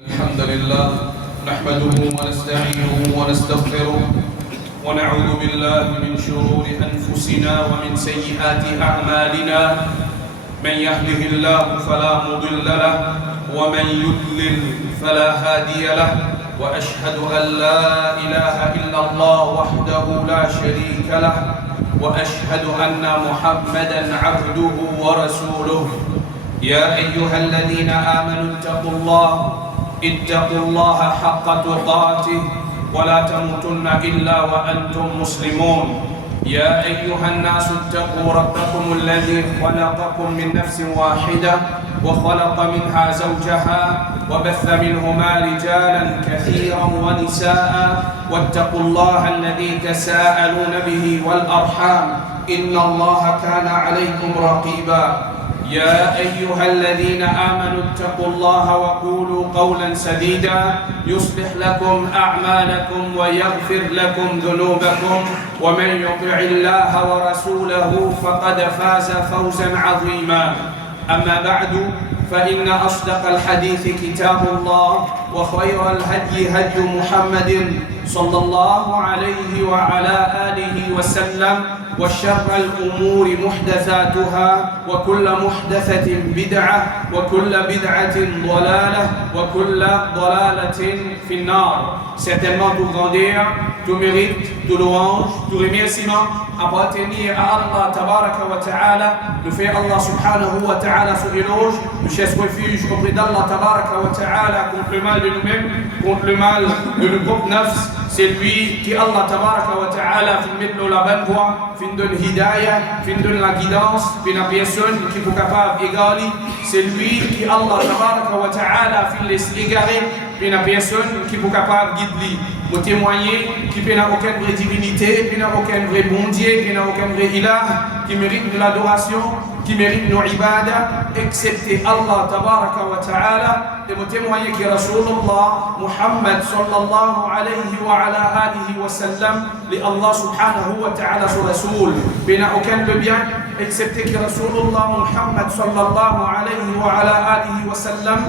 الحمد لله نحمده ونستعينه ونستغفره ونعوذ بالله من شرور أنفسنا ومن سيئات أعمالنا. من يهده الله فلا مضل له ومن يضلل فلا هادي له، وأشهد أن لا إله إلا الله وحده لا شريك له، وأشهد أن محمدا عبده ورسوله. يا أيها الذين آمنوا اتقوا الله حق تقاته ولا تموتن إلا وأنتم مسلمون. يا أيها الناس اتقوا ربكم الذي خلقكم من نفس واحدة وخلق منها زوجها وبث منهما رجالا كثيرا ونساء، واتقوا الله الذي تساءلون به والأرحام إن الله كان عليكم رقيبا. يا أيها الذين آمنوا اتقوا الله وقولوا قولا سديدا يصلح لكم أعمالكم ويغفر لكم ذنوبكم، ومن يطع الله ورسوله فقد فاز فوزا عظيما. أما بعد، فإن أصدق الحديث كتاب الله، وخير الهدي هدي محمد صلى الله عليه وعلى آله وسلم، وشر الأمور محدثاتها، وكل محدثة بدعة، وكل بدعة ضلالة، وكل ضلالة في النار. Certainement tout grandeur, tout mérite, tout louange, tout remerciement appartenir à Allah tabaraka wa ta'ala. Nous fait Allah subhanahu wa ta'ala son éloge. Nous cherchons refuge auprès d'Allah tabaraka wa ta'ala contre le mal de nous-mêmes, contre le mal de nos propres nafs. C'est lui qui Allah tabaraka wa ta'ala fait mettre la bonne voie, fait donne hidayah, fait donne la guidance, fait la personne qui est capable d'égaler. C'est lui qui Allah tabaraka wa ta'ala fait laisser égarer, fait la personne qui est capable de guider. Pour témoigner qu'il n'y a aucune vraie divinité, qu'il n'y a aucun vrai bon Dieu, qu'il n'y a aucun vrai ilah qui mérite de l'adoration, qui mérite nos ibadah, excepté Allah tabaraka wa ta'ala. Et pour témoigner que Rasulullah Muhammad sallallahu alayhi wa ala alihi wa sallam, li Allah subhanahu wa ta'ala son Rasoul, il n'y a aucun le bien, excepté que Rasulullah Muhammad sallallahu alayhi wa ala alihi wa sallam,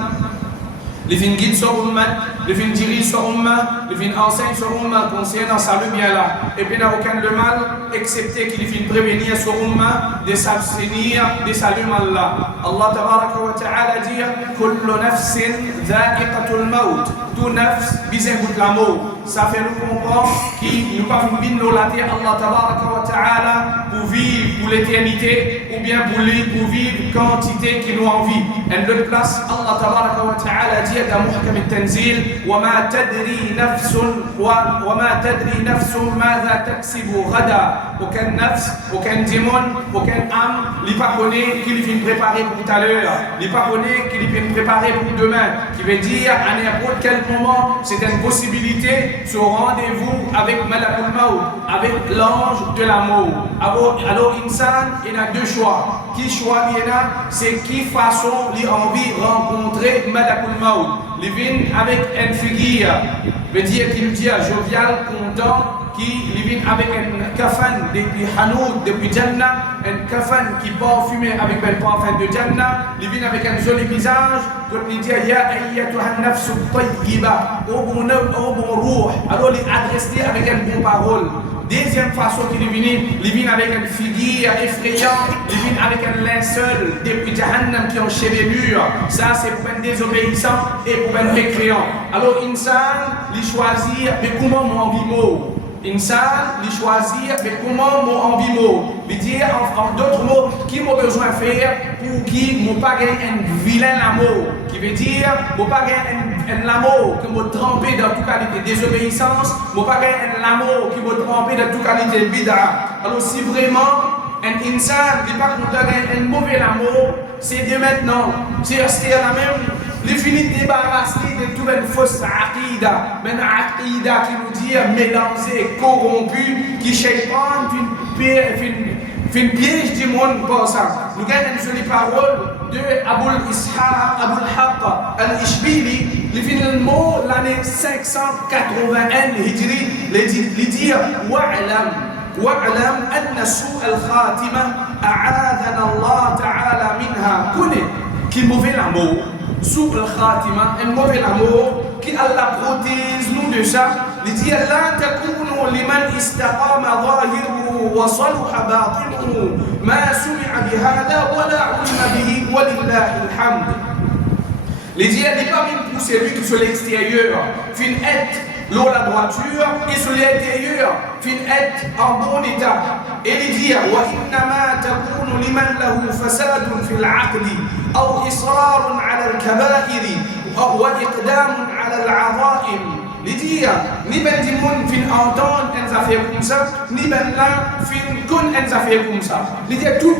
les fins guide sur umma, les fins dirige sur umma, les fins enseigne sur umma concernant ça le bien là. Et puis il n'y a aucun le mal, excepté qu'il fin prévenir sur umma de s'abstenir de ça le mal là. Allah tabaraka wa ta'ala dit kullu nafsin dha'iqatul maut. Tout nafs bise goûte la mort. Ça fait nous comprendre qu'il nous pas vivre nous la terre Allah tabaraka wa ta'ala pour vivre pour l'éternité ou bien pour vivre quantité qui nous envie. En l'autre place Allah tabaraka wa ta'ala dit dans محكم التنزيل وما تدري نفس ماذا تكسب غدا. Aucun nafs, aucun démon, aucun âme, il pas connaît qu'il vient préparer pour tout à l'heure, il pas connaît qu'il vient préparer pour demain. Qui veut dire à n'importe quel moment, c'est une possibilité ce rendez-vous avec Malakul Maut, avec l'ange de la mort. Alors insan, il y a deux choix. Qui choix il y en a, c'est qui façon il a envie de rencontrer Malakul Maut. Il vient avec une figure, veut dire qu'il dit jovial, content, qui vient avec un kafan depuis Hanoud, depuis Jannah, un kafan qui parfumé avec un parfum de Jannah, il vient avec un joli visage, donc il dit Ya ayyatuha nafsu tayyiba, au bon ruh, alors il adresse avec une bonne parole. Deuxième façon qu'il vient avec une figure effrayante, il vient avec un linceul depuis Jahannam qui est en chevelure. Ça c'est pour un désobéissant et pour un mécréant. Alors insan, il choisit, mais comment mon envie mot? Insan, il choisit, mais comment mon envie mot? Il dit en d'autres mots, qui m'a besoin de faire pour qui m'a pas gagné un vilain amour? Qui veut dire, m'a pas gagné un amour qui m'a trempé dans toute qualité de désobéissance, m'a pas gagné un amour qui m'a trempé dans toute qualité de bid'a. Alors si vraiment un insan n'est pas content d'un mauvais amour, c'est de maintenant, c'est rester à la même. Il finit de débarrasser de toute une fausse aqida, une aqida qui nous dit mélangé, corrompu, qui shaitan, fin piège du monde pour ça. Nous avons une jolie parole de Abul Haqq al-Ishbili, il finit le mot l'année 581 Hijri, il dit واعلم أن سوء الخاتمة أعاذنا الله تعالى منها. Connais qu'il mauvais l'amour sous le khatima, un mauvais amour, qui Allah protège nous de ça. Il dit Allah takunu liman istaqama zahiruhu wa saluha batinuhu ma sumi'a bihada wa la ulma bihi wa lillahi alhamd. Il dit il n'est pas même pour celui qui sur l'extérieur fin être l'eau la droiture et sur l'intérieur fin être en bon état. Et il dit wa innama takunu liman lahu fasadun fil aqli aw israrun ala al-kaba'iri wa iqdamun ala al-'adha'im. Il dit ni ben di moun fin entendre une affaire comme ça, ni ben là fin connaître une affaire comme ça. Il dit tout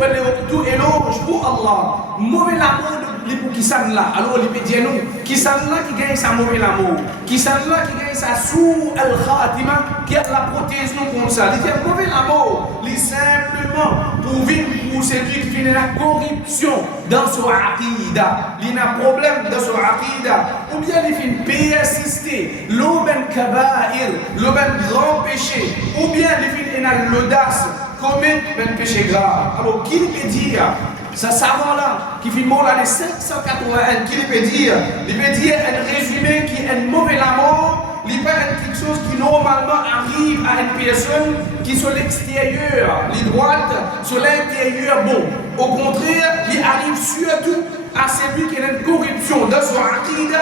éloge pour Allah. Mauvais l'amour de pour qui ça là. Alors il peut dire nous qui ça là qui gagne sa mauvais l'amour, qui ça là qui gagne sa sous al-khatima qui a la protège nous comme ça. Il dit mauvais l'amour, il simplement pour vivre pour celui qui fait la corruption dans son aqida, il a un problème dans son aqida, ou bien il fait persister l'oben kaba'ir, l'oben grand péché, ou bien il fait l'audace commettre un péché grave. Alors qui peut dire ça savant là qui fait mort l'année 581, qui peut dire un résumé qui est un mauvais amour, il peut être quelque chose qui normalement arrive à une personne qui sur l'extérieur, les droites, sur l'intérieur bon. Au contraire, il arrive surtout à celui qui a une corruption dans son aqida,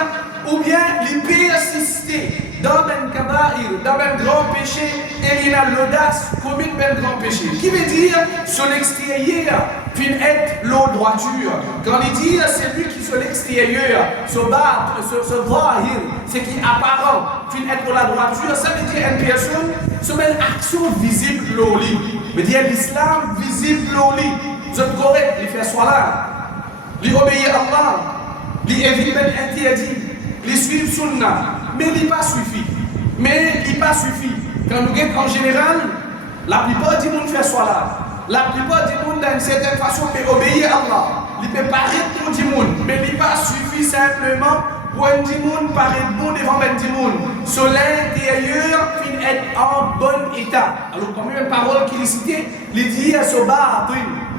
ou bien il persister dans un kaba'ir, dans un grand péché, et il a l'audace commis un grand péché. Qui veut dire, sur l'extérieur, fin être l'eau droiture. Quand il dit, c'est lui qui sur l'extérieur, se bat, se zahir, c'est qui est apparent, fin être la droiture, ça veut dire une personne, sur une action visible l'eau lit. Veut dire l'islam visible l'eau lit. Vous êtes correct, il fait salat, il obéit à Allah, il évite l'interdit, il suit sunnah. Mais il n'est pas suffit. Quand nous regardons en général, la plupart du monde fait salat. La plupart du monde, d'une certaine façon, peut obéir à Allah. Il peut paraître bon du monde, mais il n'est pas suffit simplement pour un du monde paraître bon devant un du monde. Sur l'intérieur, il est en bon état. Alors, comme une parole qu'il cite, il dit à ce bas,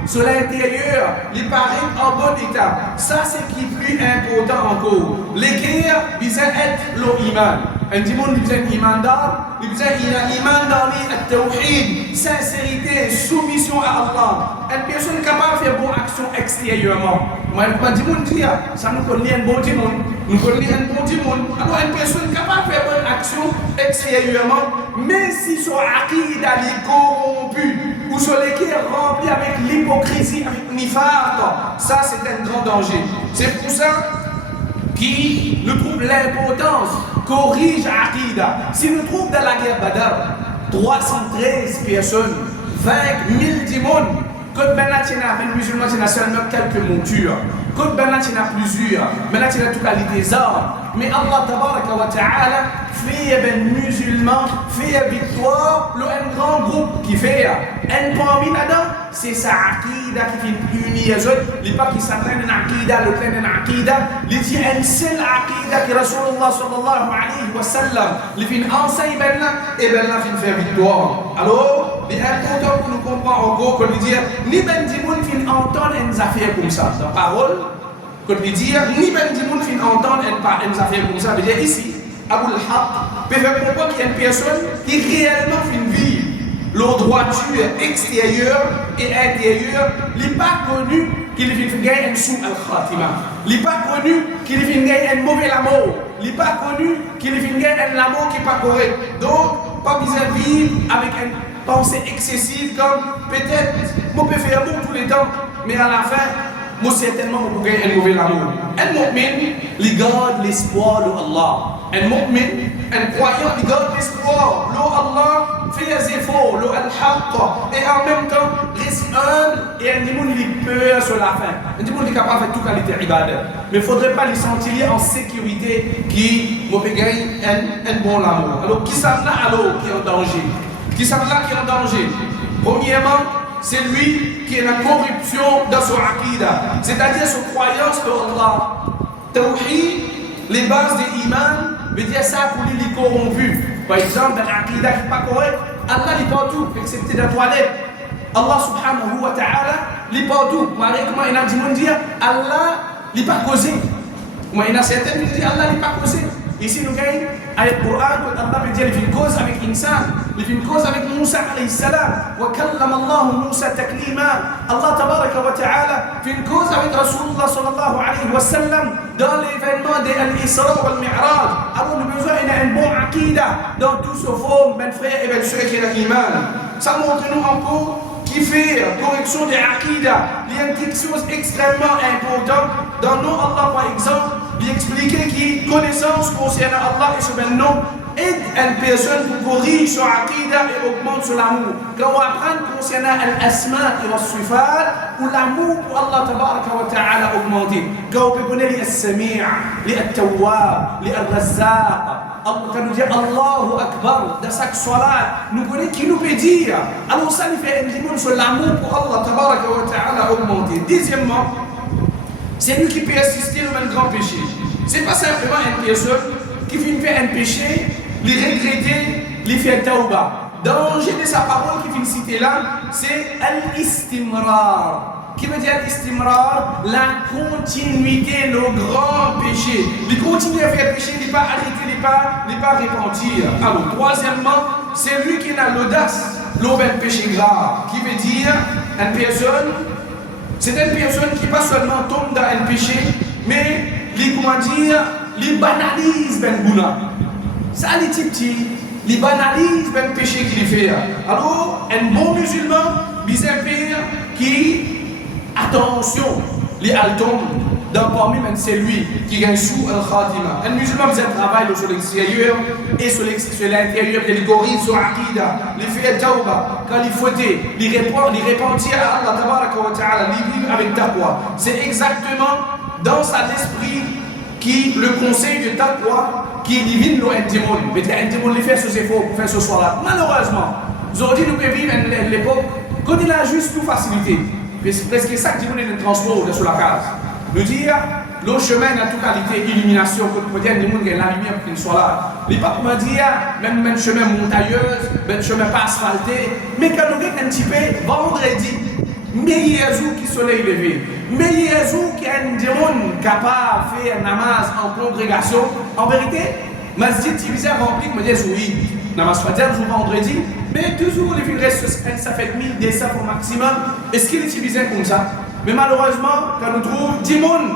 sur l'intérieur, il paraît en bon état. Ça, c'est ce qui est plus important encore. L'écrire, il doit être l'iman. Un dimanche, il doit être iman d'Allah, il doit être iman dans le tawhid, sincérité, soumission à Allah. Une personne capable de faire bonne action extérieurement. Moi, je dis, ça nous connaît un bon dimanche. Nous connaissons un bon dimanche. Alors, une personne capable de faire bonne action extérieurement, mais si son aqida est corrompu, ou sur lesquels rempli avec l'hypocrisie, avec nifaq, ça c'est un grand danger. C'est pour ça qu'il nous trouve l'importance, corrige Aqida. Si nous trouvons dans la guerre Badr, 313 personnes, 20 000 démons, quand maintenant tu as les musulmans, tu as seulement quelques montures. Quand maintenant tu as plusieurs, maintenant tu as toute la des armes. Mais Allah tabaraka wa ta'ala fait des musulmans, fait victoire, un grand groupe qui fait un parmi là-dedans, c'est sa aqida qui fait unir les autres. Il n'est pas qui s'entraîne une aqida, l'autre une aqida. Il dit une seule aqida qui Rasulullah sallallahu alayhi wa sallam, il fait enseigne et ben là il fait victoire. Alors, il est important pour nous comprendre encore qu'on dit ni ben dimoun fin entendre une affaire comme ça. La parole, quand il dit ni ben dimoun fin entendre une affaire comme ça, veut dire ici, Abul Haq peut faire comprendre qu'il y a une personne qui réellement fait une vie. Leur droiture extérieure et intérieure, il n'est pas connu qu'il fait gagner un sou al-khatima. Il n'est pas connu qu'il fait gagner un mauvais amour. Il n'est pas connu qu'il fait gagner un amour qui n'est pas correct. Donc, pas besoin de vivre avec une pensée excessive comme peut-être, on peut faire bon tous les temps, mais à la fin, moi certainement, on peut gagner un mauvais amour. Un mu'min, il garde l'espoir de Allah. Un mu'min, un croyant, il garde l'espoir. Allah fait des efforts, al-haqq, et en même temps, reste humble et un démon il peur sur la fin. Un démon est capable de faire toute qualité ibadah. Mais il ne faudrait pas les sentir en sécurité qui peut gagner un bon amour. Alors, qui ça là alors qui est en danger? Qui ça là qui est en danger? Premièrement, c'est lui qui est la corruption dans son aqida, c'est-à-dire son croyance de Allah. Tawhid, les bases de l'iman, veut dire ça pour les corrompus. Par exemple, dans l'aqida qui n'est pas correct, Allah n'est pas tout, excepté dans la toilette. Allah subhanahu wa ta'ala n'est pas tout. Malheureusement, il a dit Allah n'est pas causé. Mais il y en a certains qui disent Allah n'est pas causé. Ici, nous gagnons avec le Coran, Allah veut dire qu'il y a une cause avec Insan, il y a une cause avec Moussa alayhi salam. Wa kallama Allah Moussa taklima. Allah tabaraka wa ta'ala fait une cause avec Rasulullah sallallahu alayhi wa sallam dans l'événement de l'Isra wa al-Mi'raj. Alors, nous avons besoin d'un bon aqidah dans tout ce forum, mes frères et mes sœurs qui ont l'iman. Ça montre nous encore qui fait correction des aqidah. Il y a quelque chose extrêmement important. Dans nous, Allah par exemple, il expliquait que connaissance concernant Allah et son nom aide une personne pour corriger son aqidah et augmente son amour. Quand on apprend concernant l'asma et le sifat, où l'amour pour Allah tabaraka wa ta'ala augmenté. Quand on peut connaître les Sami', les Tawwab, les Razzaq. Quand nous disons Allahu Akbar dans chaque salat, nous connaissons qui nous peut dire. Alors ça nous fait un dimanche sur l'amour pour Allah tabaraka wa ta'ala augmenté. Deuxièmement, c'est lui qui peut assister dans un grand péché. Ce n'est pas simplement une personne qui vient faire un péché, les regretter, les faire tauba. Danger de sa parole qui vient citer là, c'est al-istimrar. Qui veut dire l'istimrar, la continuité, le grand péché. Il continue à faire péché, il ne pas arrêter, il ne pas repentir. Alors, troisièmement, c'est lui qui a l'audace, l'audace péché grave. Qui veut dire, une personne, c'est une personne qui pas seulement tombe dans un péché, mais il, comment dire, il banalise ben bouna. Ça, les petits, il banalise ben péché qu'il fait. Alors, un bon musulman, il un pire qui attention, les altons, dans parmi même c'est lui qui gagne sous un khatima. Un musulman faisait un travail sur l'extérieur et sur l'intérieur, il corrige son aqidah, il fait tauba, quand il fouettait, il repentit à Allah tabaraka wa ta'ala, il vit avec taqwa. C'est exactement dans cet esprit qui le conseil de taqwa qui divine le démon. Mais un démon les fait ce effort pour faire ce soir-là. Malheureusement, aujourd'hui nous vivons à l'époque quand il a juste tout facilité. Presque ça qui est le transport sur la case. Nous dire, le chemin a toute qualité, illumination, que nous dire, nous avons la lumière qui soit là. Les pas comment dire, même un chemin montagneuse, même chemin pas asphalté. Mais quand nous avons un petit peu, vendredi, meilleur jour qui soleil levé, meilleur jour qui est un démon capable de faire un namaz en congrégation. En vérité, Masjid Tibizé rempli, me dit oui, namaz Fajr, jour vendredi. Mais toujours, les filles restent, ça fait 1200 au maximum. Est-ce qu'il est utilisé comme ça? Mais malheureusement, quand nous trouvons 10 personnes,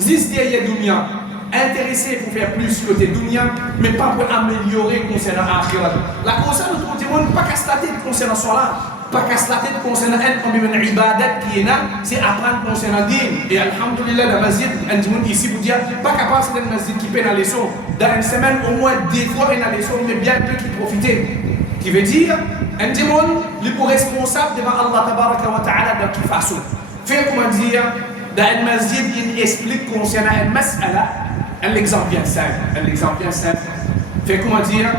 10 derrière Dunia, intéressés pour faire plus côté Dunia, mais pas pour améliorer concernant l'Akhirat. La cause, nous trouvons 10 personnes, pas qu'à se la tête concernant cela, pas qu'à se la tête concernant un comme une ibadat qui est là, c'est apprendre concernant Din. Et alhamdulillah, dans le masjid, un monde ici vous dire, pas capable c'est un masjid qui paie la leçon. Dans une semaine, au moins 2 fois, il y a la leçon, mais bien peu qui profitent. Qui veut dire, un démon, il est responsable devant Allah tabaraka wa ta'ala de qui façon. Fait comment dire, dans un masjid, il explique concernant un mas'ala, un exemple bien simple. Fait comment dire,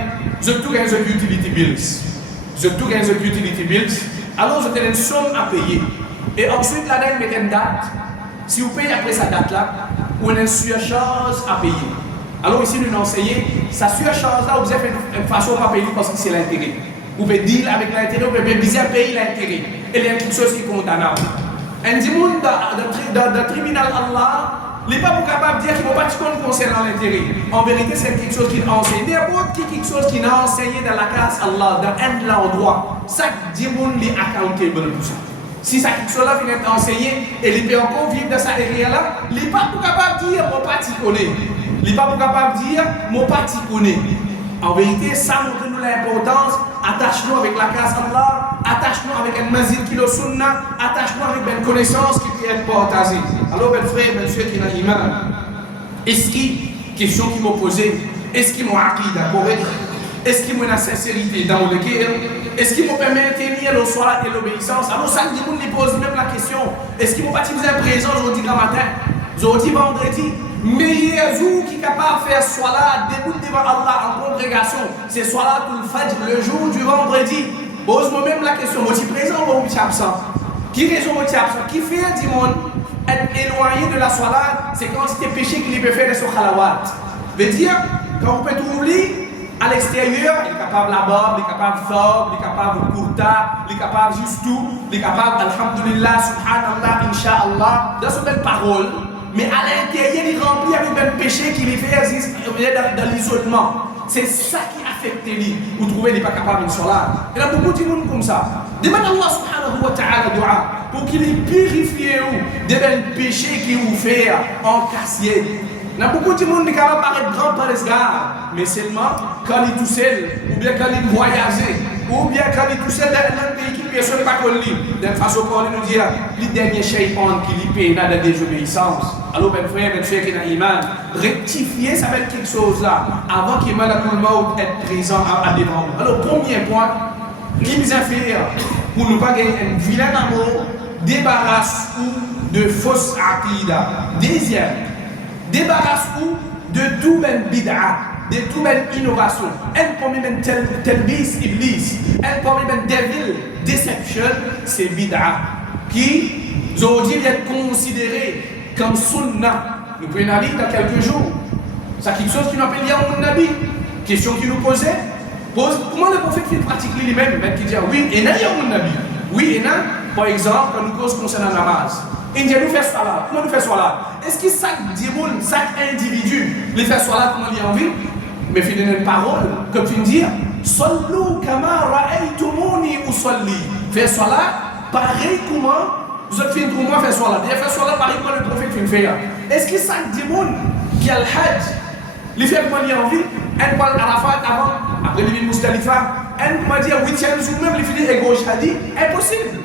je tout gagne un utility bills. Alors je donne une somme à payer. Et ensuite, là, il met une date. Si vous payez après cette date-là, vous avez une surcharge à payer. Alors ici, nous enseignons, sa surcharge-là, vous avez une façon de payer parce que c'est l'intérêt. Vous pouvez deal avec l'intérêt, vous pouvez bien payer l'intérêt. Et il y a quelque chose qui est condamnable. Un démon dans le tribunal Allah, il n'est pas capable de dire qu'il ne va pas te concernant l'intérêt. En vérité, c'est quelque chose qu'il a enseigné. N'importe quelque chose qu'il a enseigné dans la case Allah, dans un endroit, chaque démon est accountable pour ça. Si ça quelque chose là vient d'être enseigné et il peut encore vivre dans sa area-là, il n'est pas capable de dire mon parti connaît. Il n'est pas capable de dire mon parti connaît. En vérité, ça montre-nous l'importance. Attache-nous avec la case Allah, attache-nous avec un masjid qui le sunna, attache-nous avec une connaissance qui peut être partagée. Alors, mes frères, mes soeurs qui ont l'iman, est-ce que, question qui m'ont posée, est-ce qu'ils m'ont acquis correct? Est-ce qu'ils m'ont la sincérité dans le cœur? Est-ce qu'ils m'ont permis de tenir le soir et l'obéissance? Alors, ça, le monde pose même la question, est-ce qu'ils m'ont baptisé un présent aujourd'hui grand matin, aujourd'hui vendredi? Meilleur jour qui est capable de faire soit debout devant Allah en congrégation, c'est soit tout le fajr, le jour du vendredi. Pose-moi même la question, moi, tu es présent ou tu es absent? Qui raison tu es absent? Qui fait du monde être éloigné de la soirée? C'est quand c'était péché qu'il peut faire de son khalawat. Veut dire, quand on peut trouver à l'extérieur, il est capable de la barbe, il est capable de thawb, il est capable de kurta, il est capable de juste tout, il est capable, alhamdulillah, subhanallah, insha'Allah, dans son belle parole. mais à l'intérieur, il est rempli avec un péché qui les fait dans l'isolement. C'est ça qui affecte lui. Vous trouvez qu'il n'est pas capable de salat. Il y a beaucoup de monde comme ça. Demandez à Allah subhanahu wa ta'ala dua pour qu'il purifie des péchés qu'il vous fait en cassier. Il y a beaucoup de monde qui est capable de paraître grand par les gars, mais seulement quand il est tout seul, ou bien quand il voyage, ou bien quand il est tout seul dans un pays qui ne personne pas qu'on lit. De toute façon, quand on nous dit le dernier shaytan qui lui paye dans la désobéissance. Alors, ben frère, ben frère qui n'a iman, rectifier, ça va être quelque chose là, avant qu'il malakul maut être présent à devant vous. Alors, premier point, qui nous a fait pour ne pas gagner un vilain amour, débarrasse-vous de fausses aqidas. Deuxième, débarrasse-vous de tout ben bid'a, de tout ben innovation. Un premier ben telbis iblis, un premier ben devil deception, c'est bid'a qui aujourd'hui est considéré comme sunnah. Nous pouvons aller dans quelques jours. C'est quelque chose qui nous appelle Yaoun Nabi. Question qui nous posait. Comment le prophète fait pratiquer lui-même, même qui dit oui, et n'a Yaoun Nabi. Oui, et n'a, par exemple, quand nous cause concernant la namaz. Il dit nous fait salat. Comment nous fait salat? Est-ce que chaque individu les fait salat comment il a envie? Mais il donne une parole, comme il dit Sallu kama ra'aytumuni usalli. Faire salat, pareil comment vous êtes fait pour moi faire salat. Il fait salat pareil comment le prophète fait. Est-ce que chaque démon qui a le hajj, il fait comment il a envie? Un point Arafat avant, après il vient Moustalifa, un point dire 8e jour même, il finit à gauche hadi, impossible.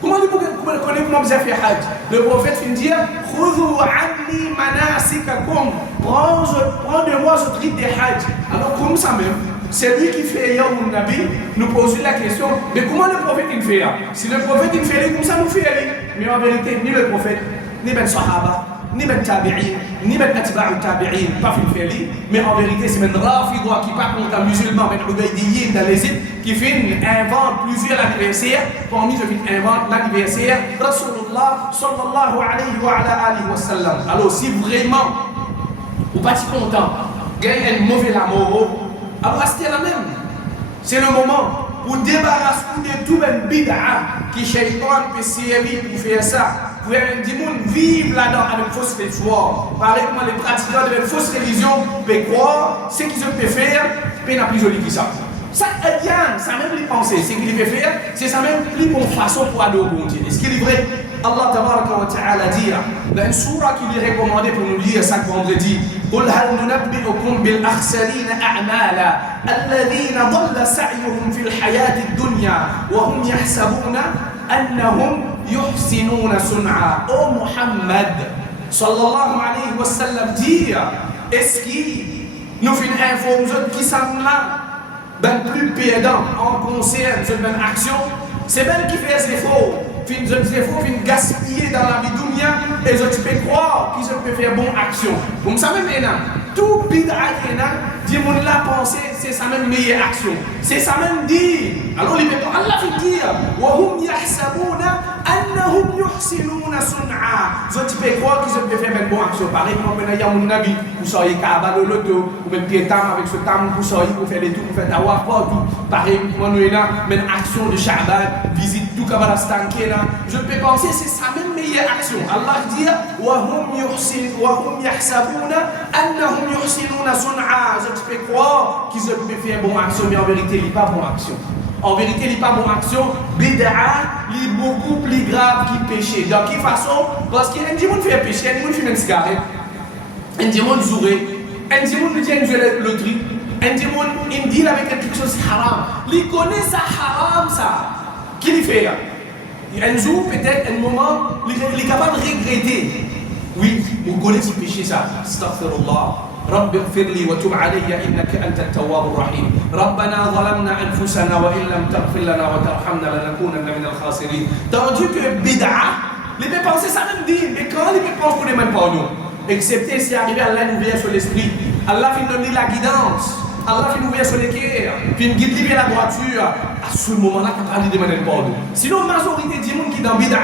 Comment vous connaissez comment vous avez fait hajj? Le prophète finit dire Khudhu anni manasikakum. Prends de moi ce rite des hajj. Alors comme ça même, c'est lui qui fait Yaoun Nabi, nous pose la question, mais comment le prophète il fait? Si le prophète il fait comme ça, nous fait aller. Mais en vérité, ni le prophète, ni ben sahaba, ni ben tabi'in, ni ben atba'u tabi'in, pas fait aller. Mais en vérité, c'est ben Rafidwa qui part contre un musulman, ben Ubaydiyin dans les îles, qui invente plusieurs anniversaires. Parmi ceux qui inventent l'anniversaire, Rasulullah sallallahu alayhi wa sallam. Alors si vraiment, vous n'êtes pas content, gagnez un mauvais amour, alors c'est la même. C'est le moment pour débarrasser de tout le bid'a qui shaitan peut servir pour faire ça. Pour un démon vivre là-dedans avec une fausse religion. Par exemple, les pratiquants de une fausse religion peuvent croire ce qu'ils peuvent faire, mais n'a plus joli que ça. Ça, ça même les pensées, ce qu'il peut faire, c'est ça même plus bonne façon pour aller au bon Dieu. Est-ce qu'il est vrai? Allah tabaraka wa ta'ala dit dans une sourate qu'il est recommandé pour nous lire chaque vendredi قل هل ننبئكم بالأخسرين أعمالا الذين ضل سعيهم في الحياة الدنيا وهم يحسبون أنهم يحسنون صنعا. Ô Muhammad sallallahu alayhi wa sallam dit est-ce qu'il nous fait une info qui sont là ben plus pédant en concerne cette même action, c'est même qui fait des efforts. Fin gaspiller dans la vie dunya et je peux croire qu'ils peuvent faire bonne action. Comme ça même tout bid'a dit mon la pensée c'est sa même meilleure action. C'est ça même dit. Alors il peut Allah fait dire wa hum yahsabuna annahum yuhsinuna sun'a. Je peux croire qu'ils peuvent faire une bonne action. Par exemple, il y a mon nabi pour soyez Kaaba le loto ou même piétam avec ce tam pour soyez pour faire des tours pour faire tawaf partout. Par exemple, on a une action de Sha'ban, visite tout Kabalastan qui est là. Je peux penser c'est sa même meilleure action. Allah dit wa hum yahsabuna annahum yuhsinuna sun'a. Je peux croire qu'ils peuvent faire bonne action, mais en vérité, il n'est pas bonne action. En vérité, il n'est pas bonne action. Bid'a, il est beaucoup plus grave qu'il péché. De quelle façon? Parce qu'il y a un démon qui fait péché, un démon qui fume une cigarette, un démon qui zouré, un démon qui tient une loterie, un démon qui deal avec quelque chose de haram. Il connaît ça haram, ça. Qu'il fait? Un jour, peut-être, un moment, il est capable de regretter. Oui, vous connaissez ce péché, ça. Astaghfirullah. رب اغفر لي وتب علي إنك أنت التواب الرحيم ربنا ظلمنا أنفسنا وإن لم تغفر لنا وترحمنا لنكونن من الخاسرين. Tandis que bid'a, les pensées ça même dit, mais quand les pensées pour les mêmes pas nous, excepté si arrivé à Allah nous vient sur l'esprit, Allah fait nous donner la guidance, Allah fait nous ouvrir sur les cœurs, puis nous guide libérer la droiture. À ce moment-là, quand on lui demande le pardon. Sinon, la majorité du monde qui est dans bid'a,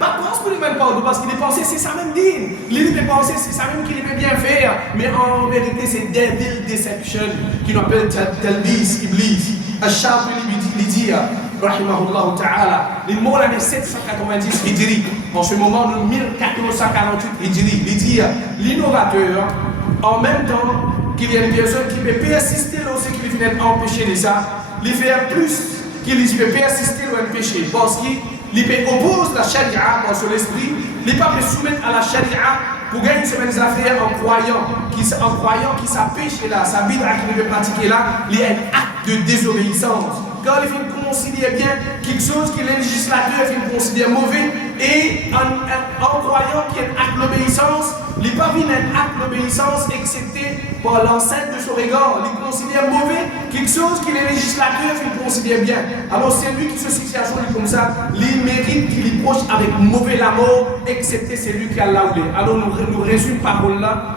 pas pense pour lui demander pardon parce qu'il est pensé c'est ça même dit. Il est pensé c'est ça même qu'il peut bien faire, mais en vérité c'est devil deception qui nous appelle talbis iblis. Al-Shafi lui dit rahimahullah ta'ala, il mort l'année 790 Hijri, en ce moment de 1448 Hijri, il dit l'innovateur, en même temps qu'il y a une personne qui peut persister lorsqu'il vient empêcher de ça, il fait plus qu'il peut persister dans le péché, parce qu'il oppose la charia dans son esprit, il ne peut pas se soumettre à la charia pour gagner ses affaires en croyant qu'il s'apêche là, sa bid'a qu'il veut pratiquer là, il y a un acte de désobéissance. Quand il considère bien quelque chose que les législateurs considèrent mauvais, et en croyant qu'il y a un acte d'obéissance, il n'est pas vu un acte d'obéissance excepté par l'enceinte de son regard. Il considère mauvais quelque chose que les législateurs considèrent bien. Alors c'est lui qui se situation comme ça, il mérite qu'il y proche avec mauvais la mort, excepté celui qui a laudé. Alors nous résumons parole là.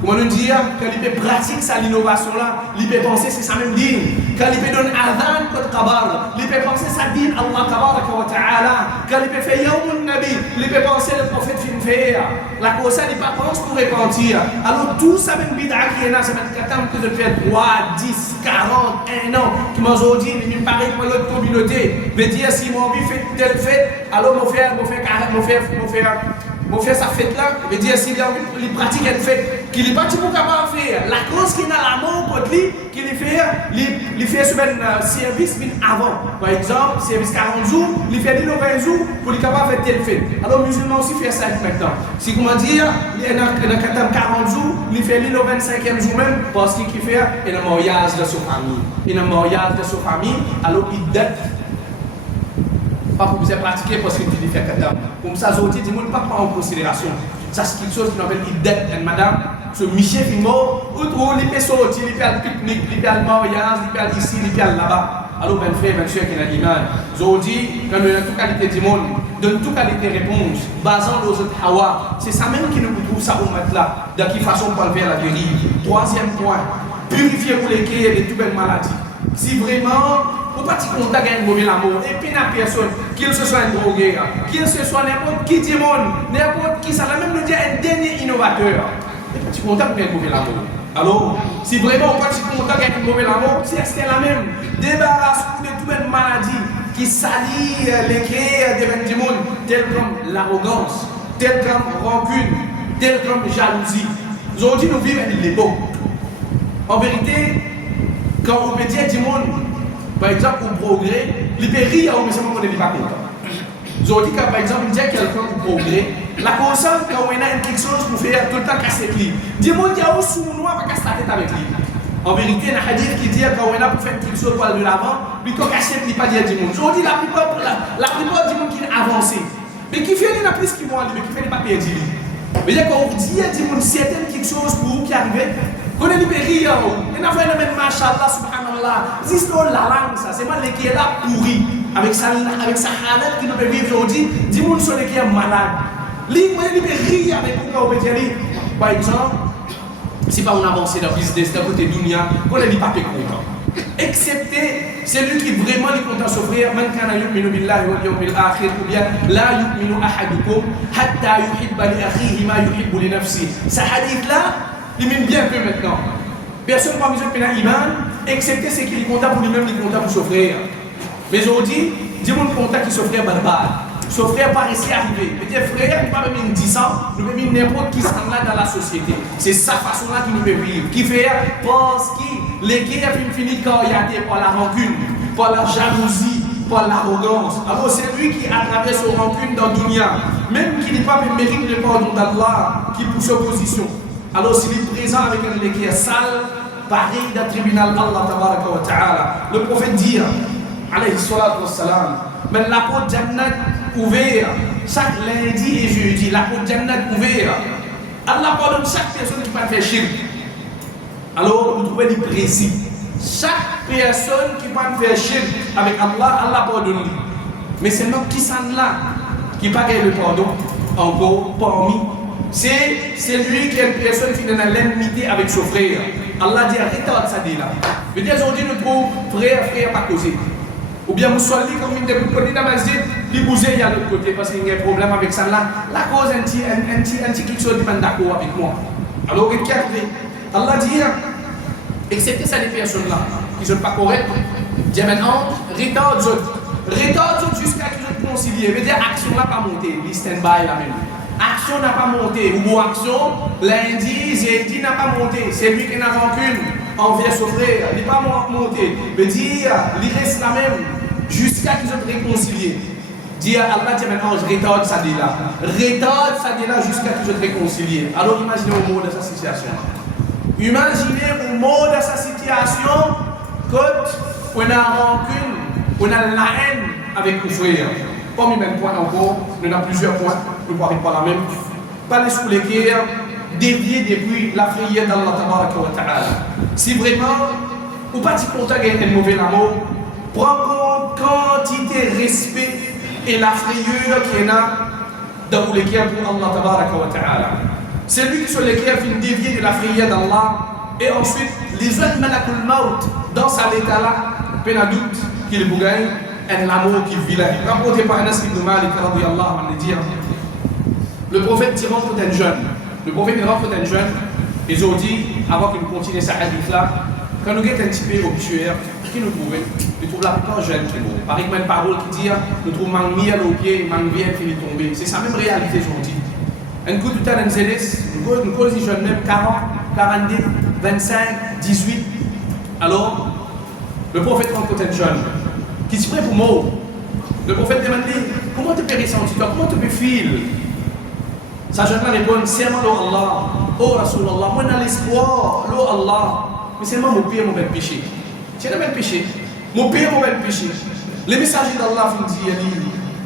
Comment nous dire, quand il peut pratiquer ça, l'innovation là, il peut penser c'est ça même dire. Quand il peut donner adhan pour kabar, il peut penser ça dire Allah tabaraka wa ta'ala. Quand il peut faire Yawmun Nabi, il peut penser le prophète fin faire. La cause ça, il pas pense pour repentir. Alors tout ça même bid'a qui est là, ça va être que de faire 3, 10, 40, 1 an, qui m'a dit, il me paraît que l'autre communauté, veut dire si mon envie fait telle fête, alors mon frère sa fête là, veut dire s'il pratique une fête, qu'il n'est pas tout capable de faire. La cause qu'il a l'amour contre lui, qu'il fait sur un service avant. Par exemple, service 40 jours, il fait 20 jours pour être capable de faire telle fête. Alors, les musulmans aussi font ça maintenant. Si comment dire, il y a 40 jours, il fait le 25e jour même, parce qu'il fait un mariage de sa famille. Il a un mariage de sa famille, alors il date. Pas pour vous pratiquer parce qu'il fait 40 ans. Comme ça, aujourd'hui, il ne pas prendre en considération. Ça, c'est quelque chose qu'on appelle l'idette. Madame, ce Michel est mort, où il peut sortir, il peut aller pique-nique, il peut aller mariage, il peut aller ici, il peut aller là-bas. Alors, mes frères, mes soeurs qui ont l'image, aujourd'hui, quand on a toute qualité du monde, donne toute qualité de réponse, basant nos autres hawa, c'est ça même qui nous trouve ça au mettre là, de quelle façon pour le faire la guérir. Troisième point, purifier pour les guérir de toutes les maladies. Si vraiment, pour pas te contact avec un mauvais amour, et puis la personne, qu'il se soit un drogué, qu'il se soit n'importe qui du monde, n'importe qui, ça va même nous dire un dernier innovateur. Et puis tu contactes avec un mauvais amour. Alors, si vraiment on pas te contact avec un mauvais amour, c'est la même. Débarrasse-vous de toutes les maladies qui salissent les créés du monde, telles comme l'arrogance, telles comme rancune, telles comme jalousie. Aujourd'hui, nous vivons à l'époque. En vérité, quand on peut dire du monde, par exemple, au progrès, il peut rire, mais c'est qu'on n'est pas content. Aujourd'hui, quand par exemple, il dit à quelqu'un au progrès, la conscience, quand on a quelque chose pour faire tout le temps casser lui. Dis-moi, il y a un sous-noir pour casser la tête avec lui. En vérité, il y a un hadith qui dit quand on a pour faire quelque chose pour aller de l'avant, lui, quand casser lui, pas dire du monde. Aujourd'hui, la plupart du monde qui est avancé. Mais qui fait, il a plus qu'il moi, mais qui fait, il n'a pas perdu. Mais quand on dit à du monde, certaines quelque chose pour vous qui arrive, on est libéré, on a fait le même machallah, subhanallah. C'est la langue, ça. C'est moi qui est là pourri. Avec sa halal qui nous peut vivre aujourd'hui, dis-moi sur qui est malade. L'île est libéré avec vous quand on peut dire. Par exemple, si pas on avance dans le business, d'un côté dunya, on n'est pas content. Excepté celui qui vraiment est content de s'offrir, man kana yu'minu billahi wal yawmil akhir, ou bien la yu'minu ahadukum hatta yuhibba li akhihi ma yuhibbu li nafsihi. Ce hadith là, il m'aime bien un peu maintenant. Personne ne va besoin de faire iman, excepté ceux qui sont contents pour lui-même, qui sont contents pour s'offrir. Mais aujourd'hui, dis-moi le contact qui s'offrir barbare. S'offrir par ici arriver. Mais dire frère, nous ne pouvons pas même 10 ans, nous pouvons même n'importe qui s'en là dans la société. C'est sa façon-là qui nous peut vivre. Qui fait parce que les guerres finissent quand il y a des par la rancune, par la jalousie, par l'arrogance. Alors c'est lui qui, à travers son rancune dans le dunya, même qui n'est pas mérite le pardon d'Allah, qui pousse opposition. Alors s'il est présent avec un lait qui est sale, pareil dans le tribunal Allah tabaraka wa ta'ala. Le prophète dit, alayhi salatu wa salam, mais la porte Jannat ouverte, chaque lundi et jeudi, la porte Jannat ouverte. Allah pardonne chaque personne qui va faire shirk. Alors vous trouvez des précis. Chaque personne qui va faire shirk avec Allah, Allah pardonne lui. Mais c'est nous qui sont là, qui pas le pardon, encore parmi. C'est celui qui est une personne qui est dans l'ennemité avec son frère. Allah dit arrête ça dit là. Mais dire aujourd'hui nous trouvons frère pas causé. Ou bien nous sommes comme une des côtés dans la masjid, il bouge il y a l'autre côté parce qu'il y a un problème avec ça là. La cause un petit quelque chose qui n'est pas d'accord avec moi. Alors qu'est-ce qui arrive? Allah dit excepté ça les personnes là qui ne sont pas correctes. Dis maintenant retard Rétorte jusqu'à que je te concilie. Veut dire action n'a pas monté, il stand-by la même. Action n'a pas monté, ou bon action, lundi, jeudi n'a pas monté. C'est lui qui n'a rancune envers son frère, il n'est pas monté. Veut dire, il reste la même jusqu'à que je te réconcilie. Dire Allah dit maintenant, je rétorte ça dit là. Rétorte ça dit là jusqu'à que je te réconcilie. Alors imaginez au mot de sa situation. Imaginez au mot de sa situation, quand on a rancune, on a la haine avec nos frères. Comme il y a un point encore, on a plusieurs points, nous ne parlons pas la même. Pas les sous lesquels dévier depuis la prière d'Allah Ta'ala. Si vraiment, ou pas si content un mauvais amour, prends compte quantité, respect et la frayeur qu'il y a dans lesquels pour Allah Ta'ala. C'est lui qui sur lesquels finit dévier de la prière d'Allah et ensuite les autres malakul maut dans sa état là, peine à doute qu'il bougaille un amour qui vit la vie. Rapporté par Anas ibn Malik radiyallahu anhu dit le prophète rentre d'un jeune. Le prophète rentre d'un jeune et ils ont dit avant qu'il continue sa hadith là, quand nous avons un petit peu obituaire, qui nous trouvait, nous trouvons la plupart jeunes qui mourent. Par exemple, une parole qui dit nous trouvons Mangmi à nos pieds, Mangmi à finir tomber. C'est sa même réalité aujourd'hui. Un coup de temps dans les nous cause des jeunes même 40, 42, 25, 18. Alors, le prophète rencontre un jeune qui se prête pour mort. Le prophète demande comment tu peux ressentir, comment tu peux filer. Sa jeune-là répond seulement Allah, oh Rasulallah, moi j'ai l'espoir, oh Allah, mais seulement mon pire, mon bel péché. C'est le même péché. Mon pire, mon bel péché. Les messagers d'Allah font dire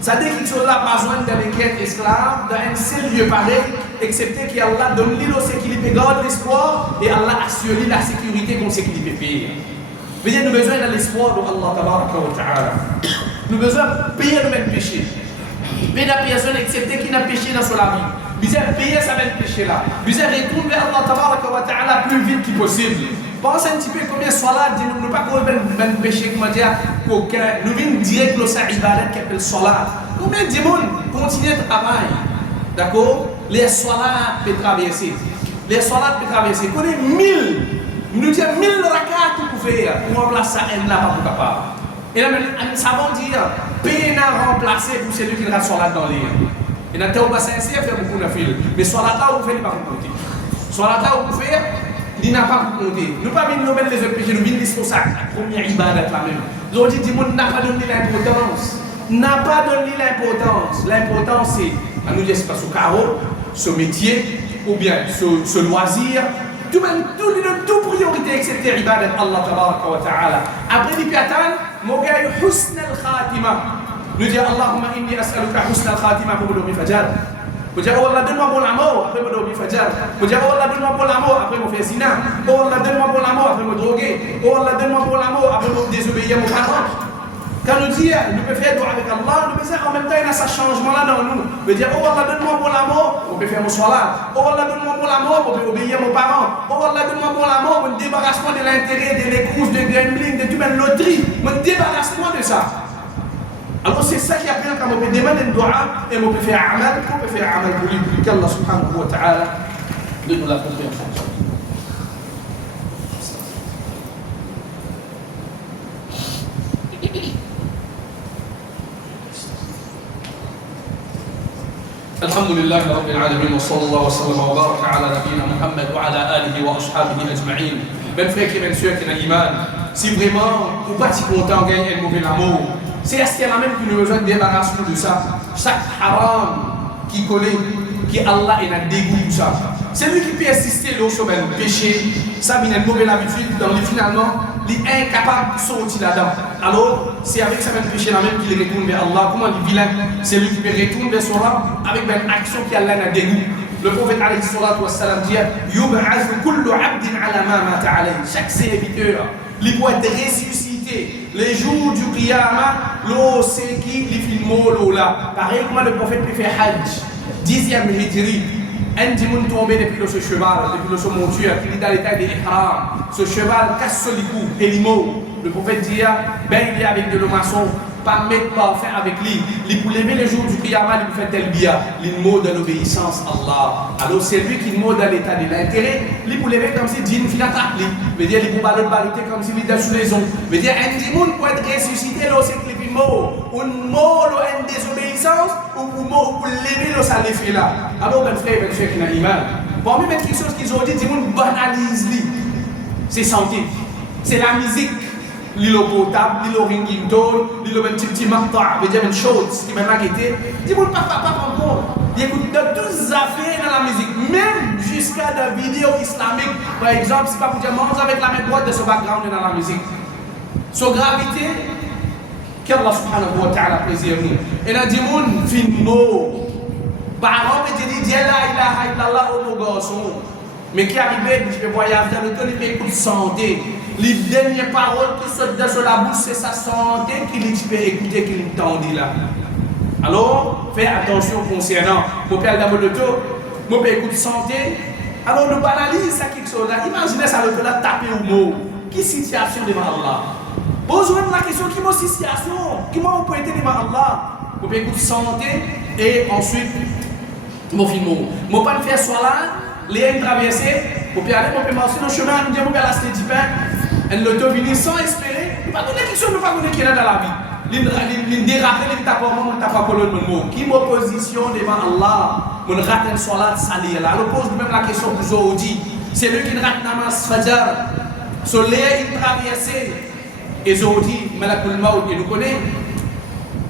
ça dit qu'il n'y a pas besoin d'aller être esclave dans un seul lieu pareil, excepté qu'Allah donne l'île au sécurité, garde l'espoir et Allah assure la sécurité contre ce qu'il peut payer. Nous avons besoin de l'espoir de Allah. Nous avons besoin de payer le même péché. Mais la personne excepté qui n'a péché dans son vie. Nous avons payer ce même péché-là. Nous avons retourné vers Allah plus vite que possible. Pensez un petit peu combien de salat, nous ne pas qu'on ben péché, comment dire, nous venons direct le sa'ibadat qui appelle salat. Combien de gens continuent de travailler? D'accord? Les salats peuvent traverser. Les salats peuvent traverser. Qu'on est 1000, nous disons 1000 rakats pour faire, pour remplacer un là, pas pour capable. Et là, nous savons dire, peine à remplacer pour celui qui a salat dans l'air. Et dans le temps où sincère, fait beaucoup de fil. Mais salat là, vous faites pas pour compter. Salat là, vous faites. Il n'a pas pour compter. Nous ne pas venir nous mettre les autres péchés, nous venons dire ça. La première ibadat la même. Nous avons dit que n'a pas donné l'importance. N'a pas donné l'importance. L'importance, c'est, à nous dire, c'est pas ce carreau, ce métier, ou bien ce loisir. Tout priorité, etc. Ibadat Allah Ta'ala. Après, il y a mon gars, husn al-khatima. Nous disons, Allahumma inni as'aluka husn al-khatima pour le fajr. Vous dites, oh Allah, donne-moi bon amour, après me dormir fajr. Vous dites, oh Allah, donne-moi bon amour, après me faire zina. Oh Allah, donne-moi bon amour, après me droguer. Oh Allah, donne-moi bon amour, après me désobéir à mon parent. Quand nous disons, nous pouvons faire droit avec Allah, nous pouvons faire en même temps, il y a ce changement-là dans nous. Vous dites, oh Allah, donne-moi bon amour, on peut faire mon salat. Oh Allah, donne-moi bon amour, on peut obéir à mon parent. Oh Allah, donne-moi bon amour, on débarrasse-moi de l'intérêt, de l'écrousse, de gambling, de toute une loterie. On débarrasse-moi de ça. Alors c'est ça qui appelle quand on peut demander un dua et on peut faire amal, on peut faire amal pour lui, qu'Allah subhanahu wa ta'ala de nous la compréhension. الحمد لله رب العالمين وصلى الله وسلم وبارك على نبينا محمد وعلى آله وأصحابه أجمعين. Ben frère et ben sœur qui ont l'iman, si vraiment vous pas si content gagner un mauvais amour, c'est à ce qu'il y a même qui nous besoin de débarrasser de ça. Chaque haram qui colle, qui Allah est dans le dégoût de ça. C'est lui qui peut assister sur le péché, ça vient une mauvaise habitude, dans les finalement, il est incapable de sortir là-dedans. Alors, c'est avec ça même péché là même qu'il retourne vers Allah. Comment il est vilain? C'est lui qui peut retourner vers son Rab avec une action qui Allah dans le dégoût. Le prophète alayhi salatu wa salam dit Yub'athu kullu 'abdin 'ala ma mata alayhi. Chaque serviteur, il doit être ressuscité. Les jours du Qiyamah, l'eau c'est qui les films là. Pareil comme le prophète peut faire Hajj, 10e Hijri. Un dimanche tombé depuis ce cheval, depuis ce monture, qui est dans l'état d'Ihram. Ce cheval casse le cou et l'immo. Le prophète dit ben il est avec de l'eau-maçon, pas mettre parfait avec lui. Il pour lever les jours du Qiyamah, il fait tel bien. L'immo de l'obéissance à Allah. Alors c'est lui qui mot dans l'état de l'intérêt. Il pour lever comme si Djinn finit à veut dire il pour baloter comme s'il était sous les ongles. Veut dire un dimanche pour être ressuscité, là c'est que mot, un mot en désobéissance, ou pour lever le salif là. Alors, ben frère, qui n'a iman. Parmi les choses qu'ils ont dit, ils banalisent. C'est santé, c'est la musique. L'îlot potable, l'îlot ringington, l'îlot même petit maqta', veut dire une chose qui m'a guetté. Dis-moi pas encore. Il écoute de toutes les affaires dans la musique, même jusqu'à des vidéos islamiques. Par exemple, c'est pas pour dire mange avec la main droite de ce background dans la musique. Son gravité, qu'Allah subhanahu wa ta'ala plaisir nous. Et là, dis-moi, fin mot. Par exemple, il dit, la ilaha illallah au mon garçon. Mais qui arrivait, je vais voyager dans le temps, il fait écoute santé. Les dernières paroles qui sortent de la bouche, c'est sa santé qu'il peut écouter, qu'il tendit là. Alors, fais attention concernant. Mon père d'abord de tout, mon père écoute santé. Alors, nous banalise ça quelque chose là. Imaginez ça, le là taper au mot. Qui situation devant Allah? Pose-moi la question, qui m'a situation? Qui m'a pointé devant Allah? Mon père écoute santé et ensuite, mon film mot. Mon père fait soit là. Les traversés, pour aller, pour marcher dans le chemin, nous disons, on va l'acheter du pain. Elle le devine sans espérer. Nous ne pouvons pas donner quelque chose, nous ne pouvons pas donner qu'il est dans la vie. Nous déraper, nous ne pas colonne le mot. Qui m'opposition devant Allah, nous rate une salat salir là. On pose même la question pour aujourd'hui. C'est lui qui rate namaz fajar. Soleil, il traversé. Et aujourd'hui, Malakul Maut, il nous connaît.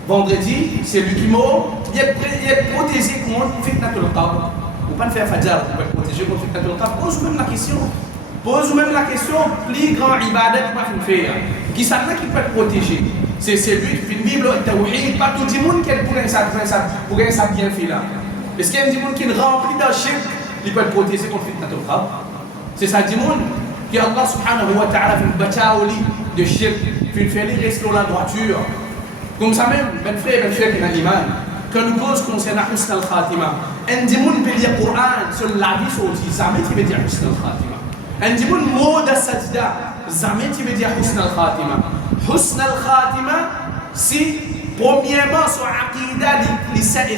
Vendredi, c'est lui qui mort. Il est protégé contre fitnatul qabr. Vous ne pouvez pas faire Fajr, vous pouvez protéger contre le temps. Pose même la question. Pose même la question, plus grand ibadat que vous faire. Qui s'en qui peut être protégé? C'est celui qui fait une Bible, il pas tout le monde qui pourrait ça bien fait là. Parce qu'il y a des gens qui remplit d'un shirk, il peut être protégé contre le temps. C'est ça, du monde qui Allah subhanahu wa ta'ala fait une bataille de shirk, fait faire les restes dans la droiture. Comme ça même, ben frère qui a l'iman. Quand nous cause concernant Husn al-Khatima, un démon peut lire le Coran sur la vie sur aussi, jamais tu veux dire Husn al-Khatima. Un démon mot de sajda, jamais tu veux dire Husn al-Khatima. Husn al-Khatima, c'est premièrement sur l'aqida,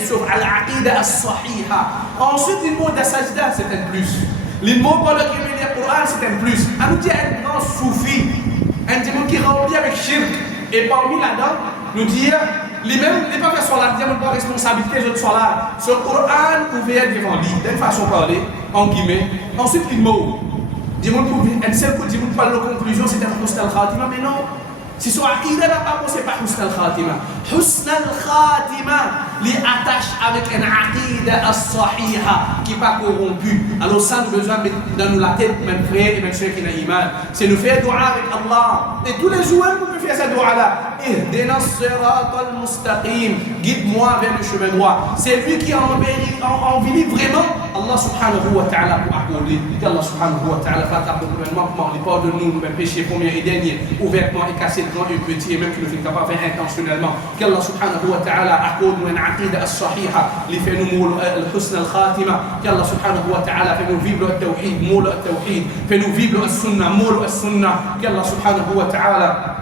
sur l'aqida as-sahiha. Ensuite, le mot de sajda, c'est un plus. Le mot pour lequel il lire le Coran, c'est un plus. On dit un grand soufi, un démon qui remplit avec shirk, et parmi là-dedans, nous dire. Lui-même, il n'est pas fait sur la diable, pas responsabilité, je sois là. Ce Coran ouvert devant lui, d'une façon de parler, en guillemets. Ensuite, il mot. Dis-moi, un seul coup, dis-moi, pas la conclusion, c'était un Husn al-Khatima, mais non. Si son aqidah n'a pas c'est pas Husn al-Khatima. Husn al-Khatima, les attache avec un aqidah as-sahiha, qui n'est pas corrompu. Alors, ça, nous besoin de nous la tête, même frère et même soeur qui n'a iman. C'est nous faire dua avec Allah. Et tous les jours, nous pouvons faire cette dua-là. Ihdina as-sirat al-mustaqim. Guide-moi vers le chemin droit. C'est lui qui envie vraiment Allah subhanahu wa ta'ala pour accorder. Allah subhanahu wa ta'ala va t'accorder les portes de nous, nos péchés premiers et derniers, ouvertement et cassés, grands et petits, et même qui ne fait pas faire intentionnellement. Qu'Allah subhanahu wa ta'ala accorde nous une aqida as-sahiha, li fait nous le husn al-khatima. Qu'Allah subhanahu wa ta'ala fait nous vivre le tawhid, mot le tawhid, fait nous vivre le sunnah, mot le sunnah. Qu'Allah subhanahu wa ta'ala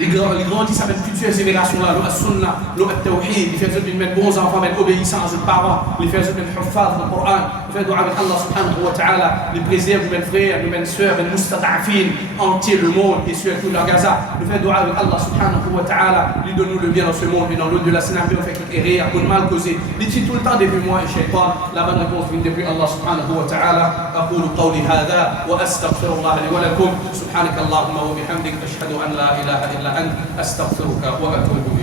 les grandissent avec future génération là, le sunna, le tawhid, les faire mettre bons enfants, mettre obéissants aux parents, les faire mettre huffaz le Coran, les faire dua avec Allah subhanahu wa ta'ala, les préserver mes frères, mes sœurs, mes mustata'afin, entier le monde et surtout la Gaza, les faire dua avec Allah subhanahu wa ta'ala, lui donne-nous le bien dans ce monde et dans l'au-delà, scénario fait qu'il est pour mal causé. Il dit tout le temps depuis moi et shaitan, la bonne réponse vient depuis Allah subhanahu wa ta'ala. أقول قولي هذا وأستغفر الله لي ولكم سبحانك اللهم وبحمدك أشهد أن لا إله إلا أنت أستغفرك وأتوب إليك.